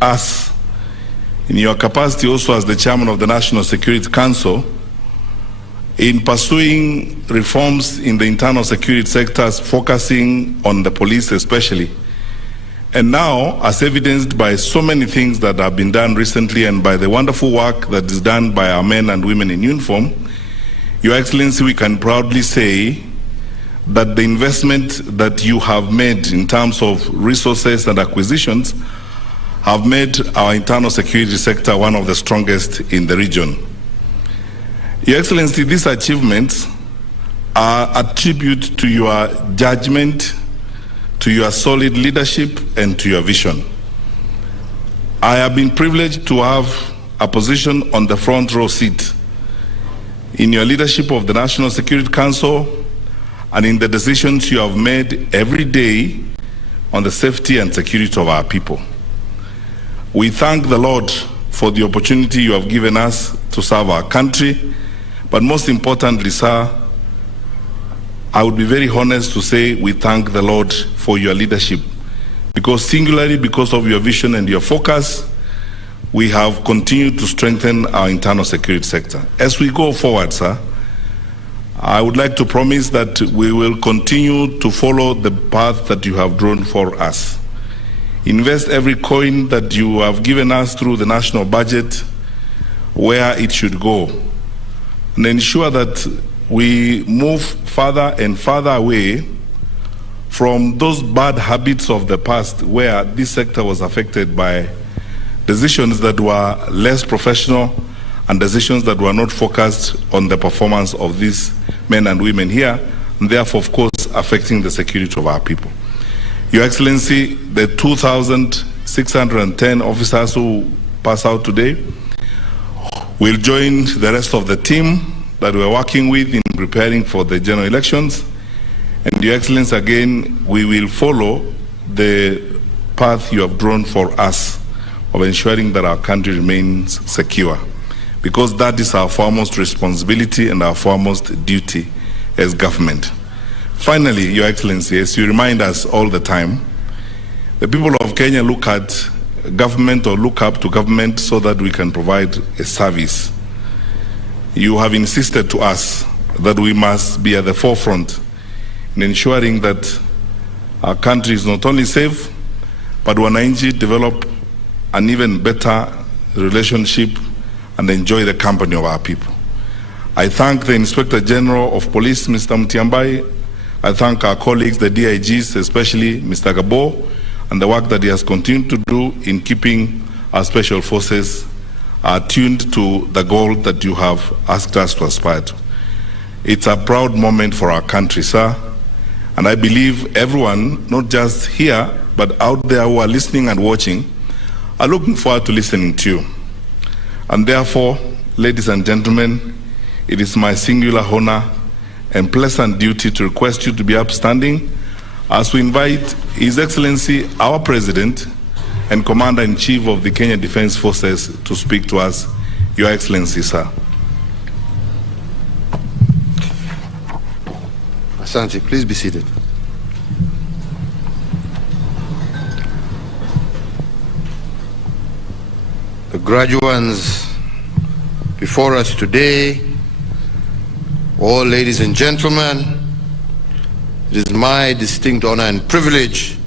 us, in your capacity also as the chairman of the National Security Council, in pursuing reforms in the internal security sectors, focusing on the police especially. And now, as evidenced by so many things that have been done recently and by the wonderful work that is done by our men and women in uniform, Your Excellency, we can proudly say that the investment that you have made in terms of resources and acquisitions have made our internal security sector one of the strongest in the region. Your Excellency, these achievements are a tribute to your judgment, to your solid leadership, and to your vision. I have been privileged to have a position on the front row seat in your leadership of the National Security Council and in the decisions you have made every day on the safety and security of our people. We thank the Lord for the opportunity you have given us to serve our country, but most importantly, sir, I would be very honest to say we thank the Lord for your leadership, because singularly because of your vision and your focus, we have continued to strengthen our internal security sector. As we go forward, sir, I would like to promise that we will continue to follow the path that you have drawn for us. Invest every coin that you have given us through the national budget where it should go, and ensure that we move further and further away from those bad habits of the past where this sector was affected by decisions that were less professional and decisions that were not focused on the performance of these men and women here, and therefore, of course, affecting the security of our people. Your Excellency, the 2,610 officers who pass out today will join the rest of the team that we're working with in preparing for the general elections. And Your Excellency, again, we will follow the path you have drawn for us of ensuring that our country remains secure, because that is our foremost responsibility and our foremost duty as government. Finally, Your Excellency, as you remind us all the time, the people of Kenya look at government or look up to government so that we can provide a service. You have insisted to us that we must be at the forefront in ensuring that our country is not only safe, but wananchi develop an even better relationship and enjoy the company of our people. I thank the Inspector General of Police, Mr. Mutiambai. I thank our colleagues, the DIGs, especially Mr. Gabo, and the work that he has continued to do in keeping our special forces tuned to the goal that you have asked us to aspire to. It's a proud moment for our country, sir. And I believe everyone, not just here, but out there who are listening and watching, are looking forward to listening to you. And therefore, ladies and gentlemen, it is my singular honor and pleasant duty to request you to be upstanding as we invite His Excellency, our President and Commander-in-Chief of the Kenya Defense Forces to speak to us. Your Excellency, sir. Asante, please be seated. The graduates before us today, all ladies and gentlemen, it is my distinct honor and privilege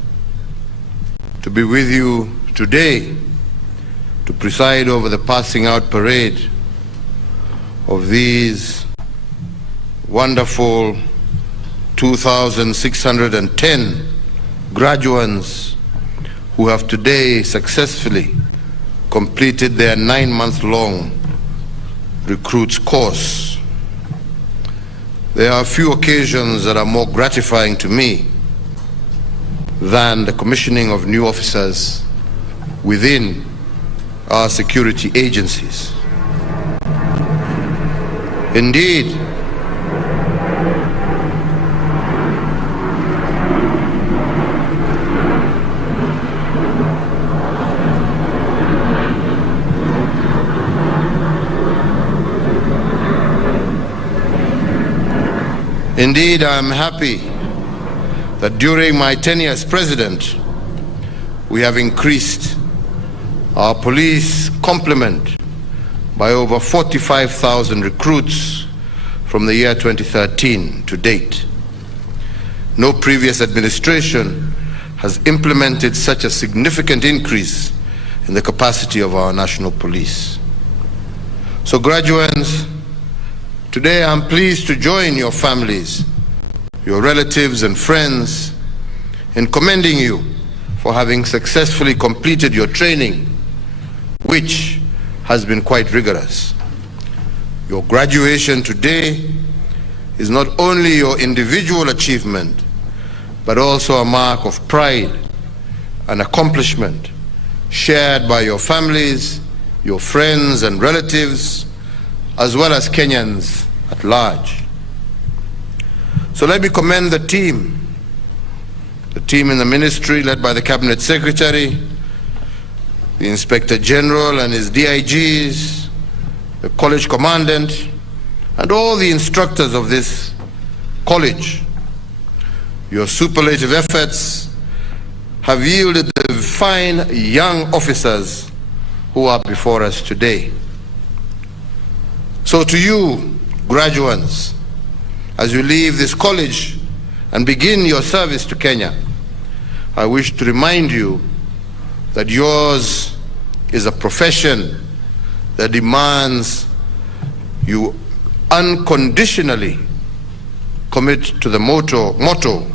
to be with you today to preside over the passing out parade of these wonderful 2,610 graduates who have today successfully completed their 9-month-long recruits course. There are a few occasions that are more gratifying to me than the commissioning of new officers within our security agencies. Indeed, I am happy that during my tenure as president, we have increased our police complement by over 45,000 recruits from the year 2013 to date. No previous administration has implemented such a significant increase in the capacity of our national police. So graduates, today I'm pleased to join your families, your relatives and friends in commending you for having successfully completed your training, which has been quite rigorous. Your graduation today is not only your individual achievement, but also a mark of pride and accomplishment shared by your families, your friends and relatives, as well as Kenyans at large. So let me commend the team in the ministry led by the Cabinet Secretary, the Inspector General and his DIGs, the college commandant, and all the instructors of this college. Your superlative efforts have yielded the fine young officers who are before us today. So to you, graduates, as you leave this college and begin your service to Kenya, I wish to remind you that yours is a profession that demands you unconditionally commit to the motto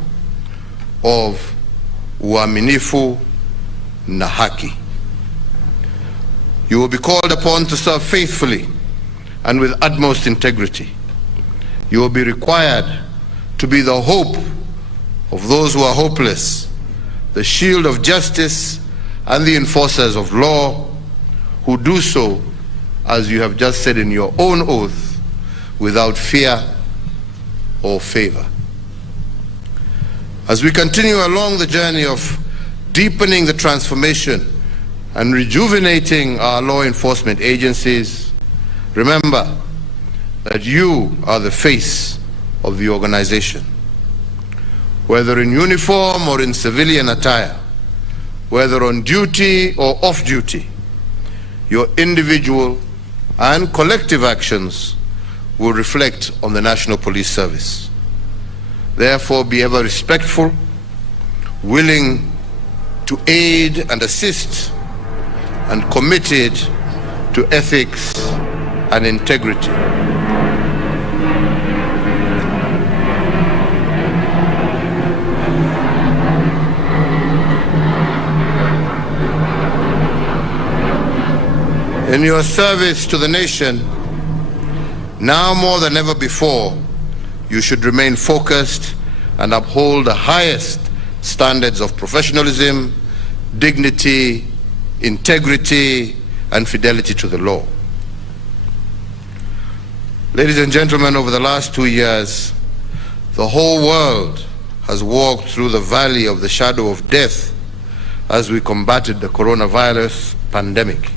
of uaminifu na haki. You will be called upon to serve faithfully and with utmost integrity. You will be required to be the hope of those who are hopeless, the shield of justice and the enforcers of law who do so, as you have just said in your own oath, without fear or favor. As we continue along the journey of deepening the transformation and rejuvenating our law enforcement agencies, remember that you are the face of the organization. Whether in uniform or in civilian attire, whether on duty or off duty, your individual and collective actions will reflect on the National Police Service. Therefore, be ever respectful, willing to aid and assist, and committed to ethics and integrity. In your service to the nation, now more than ever before, you should remain focused and uphold the highest standards of professionalism, dignity, integrity, and fidelity to the law. Ladies and gentlemen, over the last 2 years, the whole world has walked through the valley of the shadow of death as we combated the coronavirus pandemic.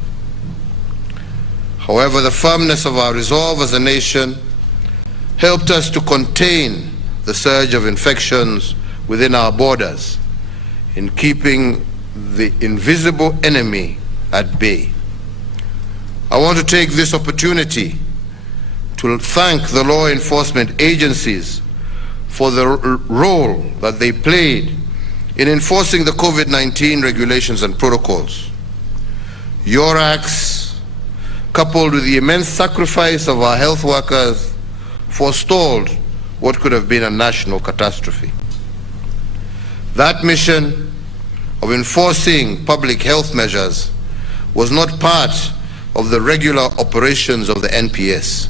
However, the firmness of our resolve as a nation helped us to contain the surge of infections within our borders in keeping the invisible enemy at bay. I want to take this opportunity to thank the law enforcement agencies for the role that they played in enforcing the COVID-19 regulations and protocols. Your acts, coupled with the immense sacrifice of our health workers, forestalled what could have been a national catastrophe. That mission of enforcing public health measures was not part of the regular operations of the NPS.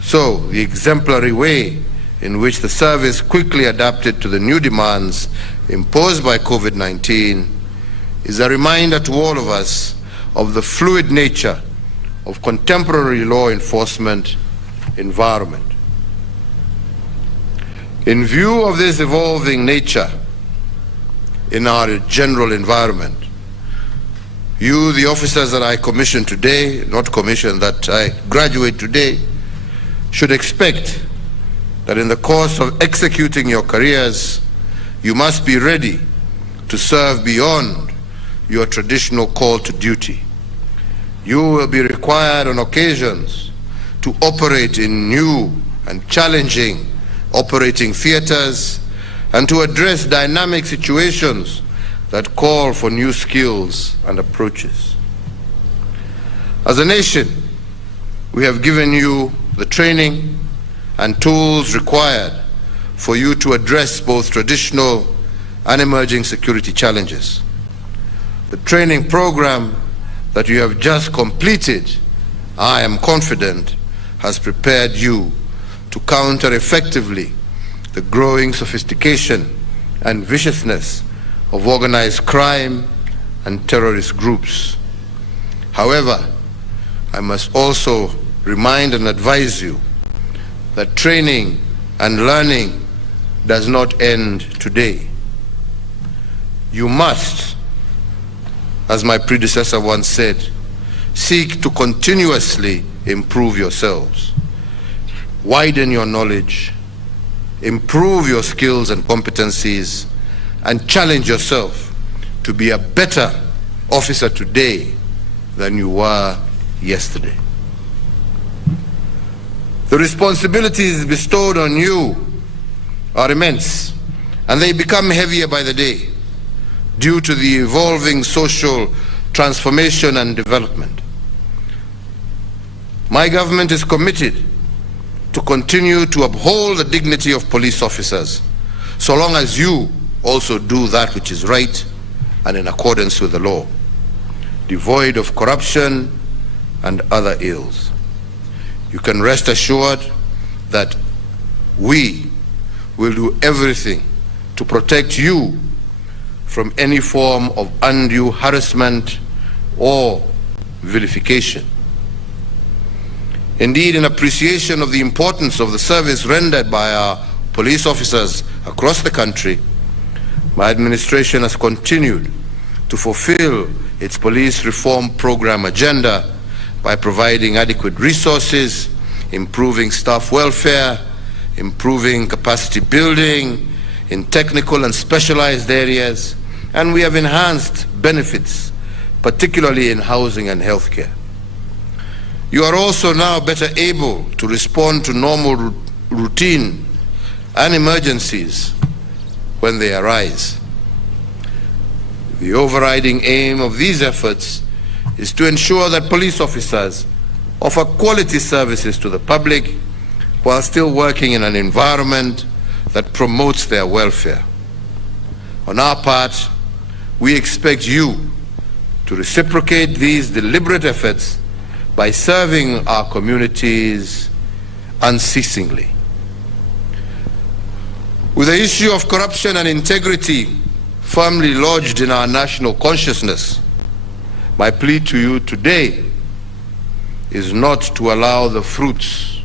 So, the exemplary way in which the service quickly adapted to the new demands imposed by COVID-19 is a reminder to all of us of the fluid nature of contemporary law enforcement environment. In view of this evolving nature in our general environment, you, the officers that I commission today, not commission, that I graduate today, should expect that in the course of executing your careers, you must be ready to serve beyond your traditional call to duty. You will be required on occasions to operate in new and challenging operating theaters and to address dynamic situations that call for new skills and approaches. As a nation, we have given you the training and tools required for you to address both traditional and emerging security challenges. The training program that you have just completed, I am confident, has prepared you to counter effectively the growing sophistication and viciousness of organized crime and terrorist groups. However, I must also remind and advise you that training and learning does not end today. You must, as my predecessor once said, seek to continuously improve yourselves, widen your knowledge, improve your skills and competencies, and challenge yourself to be a better officer today than you were yesterday. The responsibilities bestowed on you are immense, and they become heavier by the day due to the evolving social transformation and development. My government is committed to continue to uphold the dignity of police officers, so long as you also do that which is right and in accordance with the law, devoid of corruption and other ills. You can rest assured that we will do everything to protect you from any form of undue harassment or vilification. Indeed, in appreciation of the importance of the service rendered by our police officers across the country, my administration has continued to fulfill its police reform program agenda by providing adequate resources, improving staff welfare, improving capacity building in technical and specialized areas, and we have enhanced benefits, particularly in housing and healthcare. You are also now better able to respond to normal routine and emergencies when they arise. The overriding aim of these efforts is to ensure that police officers offer quality services to the public while still working in an environment that promotes their welfare. On our part, we expect you to reciprocate these deliberate efforts by serving our communities unceasingly. With the issue of corruption and integrity firmly lodged in our national consciousness, my plea to you today is not to allow the fruits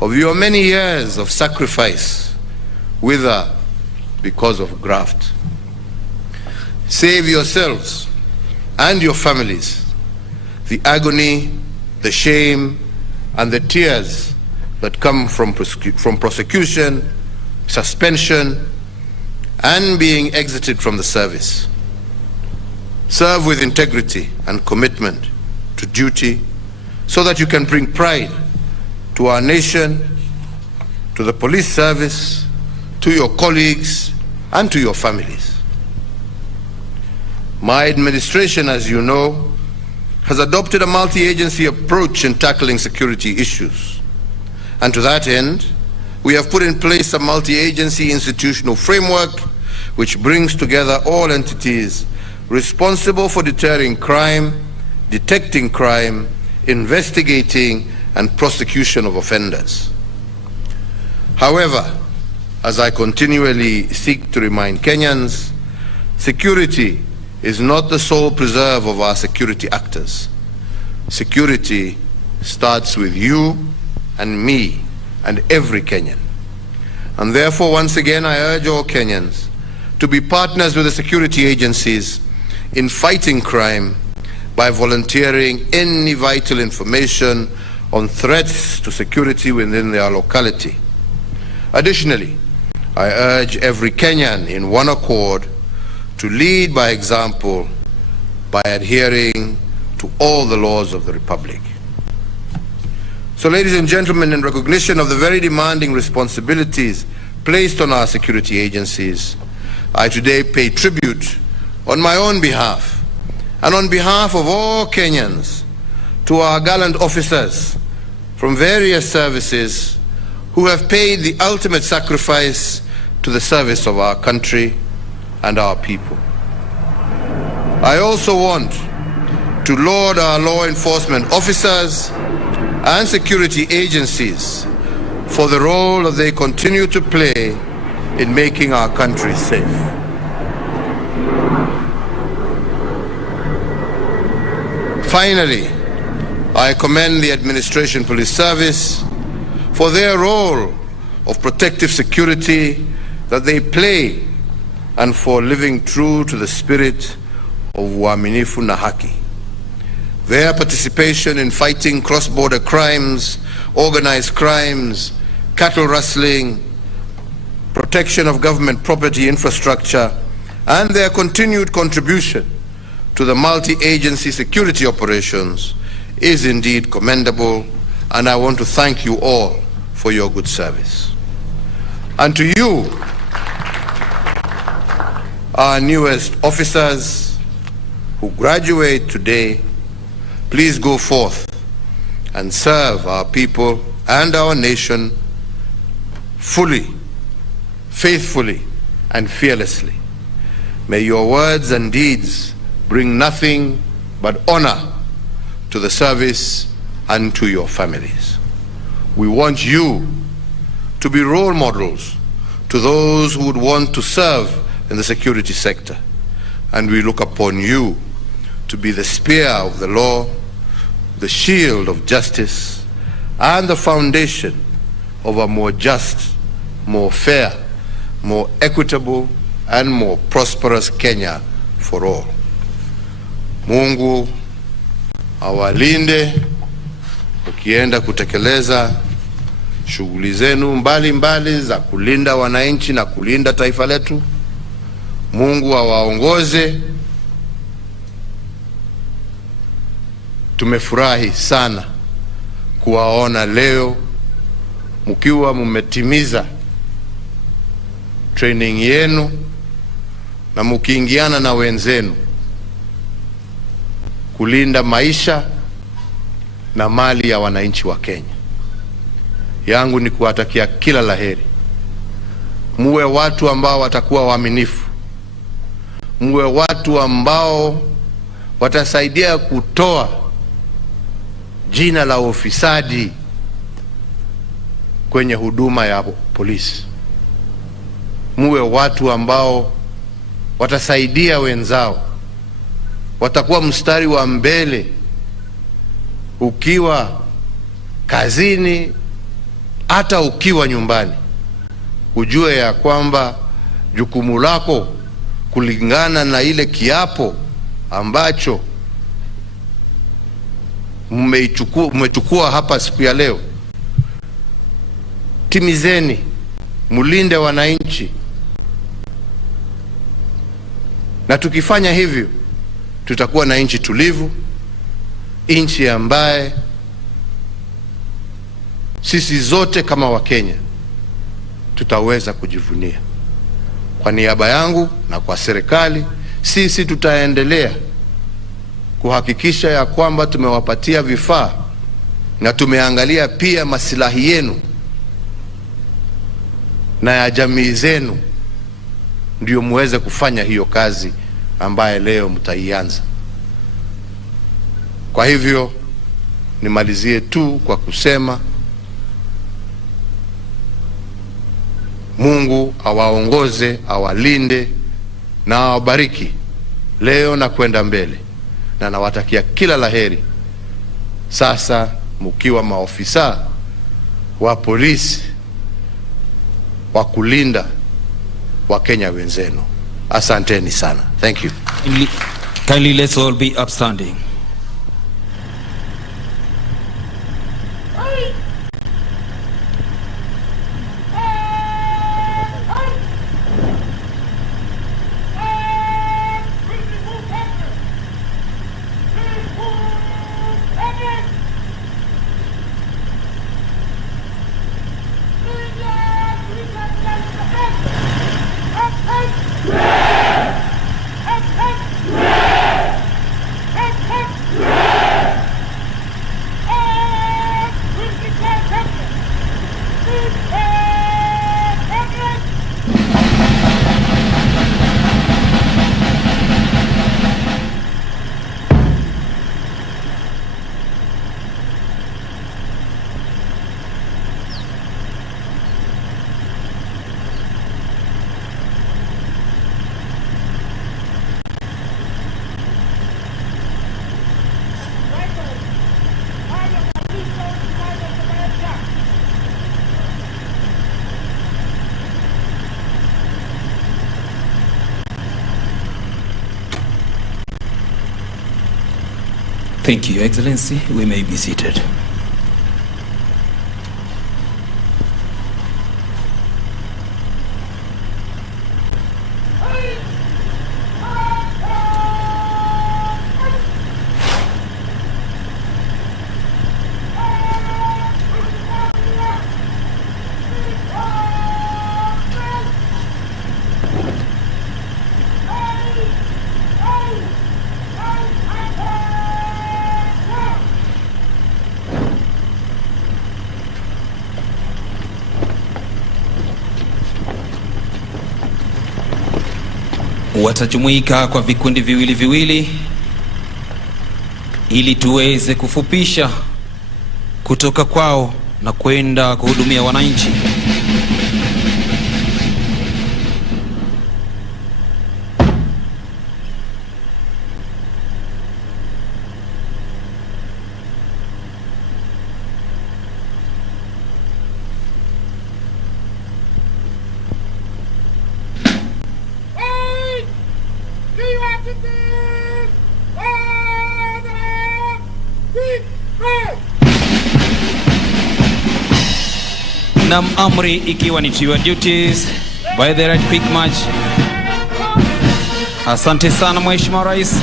of your many years of sacrifice wither because of graft. Save yourselves and your families the agony, the shame, and the tears that come from prosecution, suspension, and being exited from the service. Serve with integrity and commitment to duty so that you can bring pride to our nation, to the police service, to your colleagues, and to your families. My administration, as you know, has adopted a multi-agency approach in tackling security issues. And to that end, we have put in place a multi-agency institutional framework which brings together all entities responsible for deterring crime, detecting crime, investigating and prosecution of offenders. However, as I continually seek to remind Kenyans, security is not the sole preserve of our security actors. Security starts with you and me and every Kenyan. And therefore, once again, I urge all Kenyans to be partners with the security agencies in fighting crime by volunteering any vital information on threats to security within their locality. Additionally, I urge every Kenyan in one accord to lead by example by adhering to all the laws of the Republic. So, ladies and gentlemen, in recognition of the very demanding responsibilities placed on our security agencies, I today pay tribute on my own behalf and on behalf of all Kenyans to our gallant officers from various services who have paid the ultimate sacrifice to the service of our country and our people. I also want to laud our law enforcement officers and security agencies for the role that they continue to play in making our country safe. Finally, I commend the Administration Police Service for their role of protective security that they play and for living true to the spirit of uaminifu na haki. Their participation in fighting cross-border crimes, organized crimes, cattle rustling, protection of government property infrastructure, and their continued contribution to the multi-agency security operations is indeed commendable, and I want to thank you all for your good service. And to you, our newest officers who graduate today, please go forth and serve our people and our nation fully, faithfully, and fearlessly. May your words and deeds bring nothing but honor to the service and to your families. We want you to be role models to those who would want to serve in the security sector, and we look upon you to be the spear of the law, the shield of justice, and the foundation of a more just, more fair, more equitable, and more prosperous Kenya for all. Mungu awalinde ukienda kutekeleza shughuli zenu mbalimbali za kulinda wananchi na kulinda taifa letu. Mungu awaongoze. Tumefurahi sana kuwaona leo mkiwa mmetimiza training yenu na mkiingiana na wenzenu kulinda maisha na mali ya wananchi wa Kenya. Yangu ni kuwatakia kila laheri. Muwe watu ambao watakuwa waaminifu. Muwe watu ambao watasaidia kutoa jina la ufisadi kwenye huduma ya polisi. Muwe watu ambao watasaidia wenzao, watakuwa mstari wa mbele ukiwa kazini, hata ukiwa nyumbani. Ujue ya kwamba jukumu lako kulingana na ile kiapo ambacho mmechukua hapa siku ya leo, timizeni, mulinde wananchi. Na tukifanya hivyo, tutakuwa na nchi tulivu, nchi ambaye sisi zote kama Wakenya tutaweza kujivunia. Kwa niaba yangu na kwa serikali, sisi tutaendelea kuhakikisha ya kwamba tumewapatia vifaa na tumeangalia pia maslahi yenu na ya jamii zenu, ndio muweze kufanya hiyo kazi ambaye leo mtaianza. Kwa hivyo nimalizie tu kwa kusema Mungu awaongoze, awalinde na awabariki leo na kwenda mbele, na nawatakia kila laheri. Sasa mkiwa maofisa wa polisi wa kulinda Wakenya wenzenu, asanteni sana. Thank you. Kindly let's all be upstanding. Thank you, Your Excellency. We may be seated. Watajumuika kwa vikundi viwili viwili ili tuweze kufupisha kutoka kwao na kwenda kuhudumia wananchi. Nam amri ikiwa ni to your duties by the right quick march. Asante sana Mheshimiwa Rais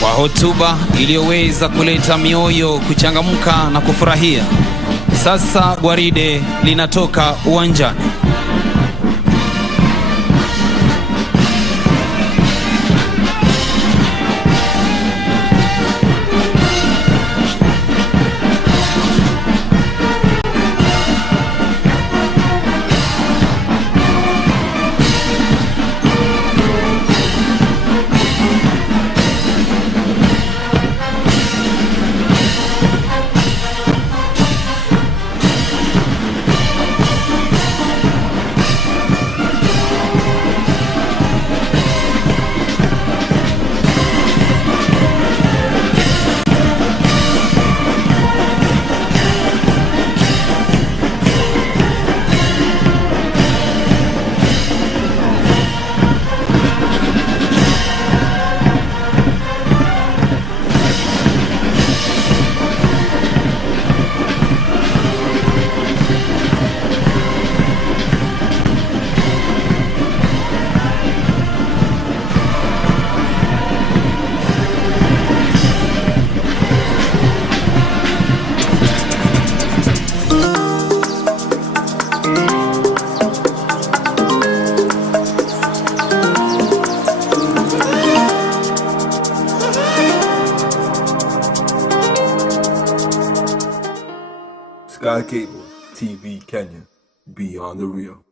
kwa hotuba iliyoweza kuleta mioyo kuchangamka na kufurahia. Sasa gwaride linatoka uwanjani. Sky Cable TV Kenya, beyond the real.